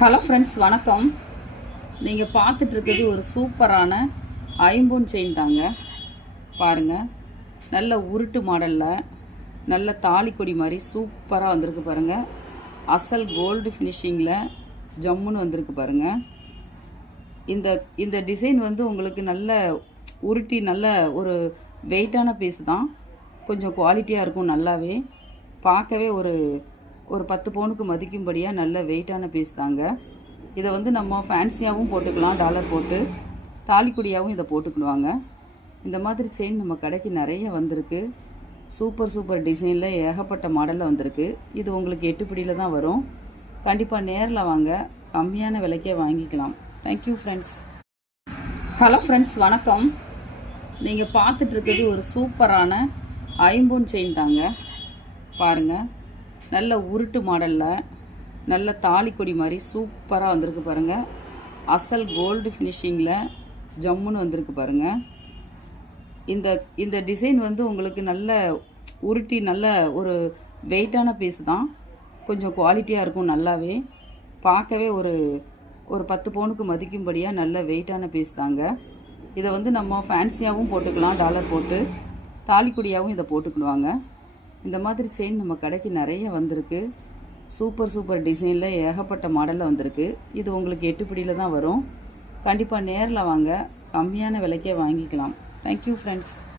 Hello friends, வணக்கம். நீங்கள் பார்த்துட்ருக்கிறது ஒரு சூப்பரான ஐம்பொன் செயின் தாங்க. பாருங்கள், நல்ல உருட்டு மாடலில் நல்ல தாலிக்கொடி மாதிரி சூப்பராக வந்திருக்கு பாருங்கள். அசல் கோல்டு ஃபினிஷிங்கில் ஜம்முன்னு வந்திருக்கு பாருங்கள். இந்த இந்த டிசைன் வந்து உங்களுக்கு நல்ல உருட்டி நல்ல ஒரு வெயிட்டான பீஸ் தான். கொஞ்சம் குவாலிட்டியாக இருக்கும். நல்லாவே பார்க்கவே ஒரு 10 பவுனுக்கு மதிக்கும்படியாக நல்ல வெயிட்டான பீஸ் தாங்க. இதை வந்து நம்ம ஃபேன்சியாகவும் போட்டுக்கலாம், டாலர் போட்டு தாலிக்குடியாகவும் இதை போட்டுக்கிடுவாங்க. இந்த மாதிரி செயின் நம்ம கடைக்கு நிறைய வந்திருக்கு. சூப்பர் டிசைனில் ஏகப்பட்ட மாடலில் வந்திருக்கு. இது உங்களுக்கு 8 பிடியில் தான் வரும். கண்டிப்பாக நேரில் வாங்க, கம்மியான விலைக்கே வாங்கிக்கலாம். Thank you friends. ஹலோ ஃப்ரெண்ட்ஸ், வணக்கம். நீங்கள் பார்த்துட்ருக்கிறது ஒரு சூப்பரான ஐம்பொன் செயின் தாங்க. பாருங்கள், நல்ல உருட்டு மாடலில் நல்ல தாலிக்கொடி மாதிரி சூப்பராக வந்திருக்கு பாருங்கள். அசல் கோல்டு ஃபினிஷிங்கில் ஜம்முன்னு வந்திருக்கு பாருங்கள். இந்த டிசைன் வந்து உங்களுக்கு நல்ல உருட்டி நல்ல ஒரு வெயிட்டான பீஸ் தான். கொஞ்சம் குவாலிட்டியாக இருக்கும். நல்லாவே பார்க்கவே ஒரு 10 பவுனுக்கு மதிக்கும்படியாக நல்ல வெயிட்டான பீஸ் தாங்க. இதை வந்து நம்ம ஃபேன்சியாகவும் போட்டுக்கலாம், டாலர் போட்டு தாலிக்குடியாகவும் இதை போட்டுக்கிடுவாங்க. இந்த மாதிரி செயின் நம்ம கடைக்கு நிறைய வந்திருக்கு. சூப்பர் டிசைனில் ஏகப்பட்ட மாடலில் வந்திருக்கு. இது உங்களுக்கு 8 பிடியில் தான் வரும். கண்டிப்பாக நேரில் வாங்க, கம்மியான விலைக்கே வாங்கிக்கலாம். Thank you friends.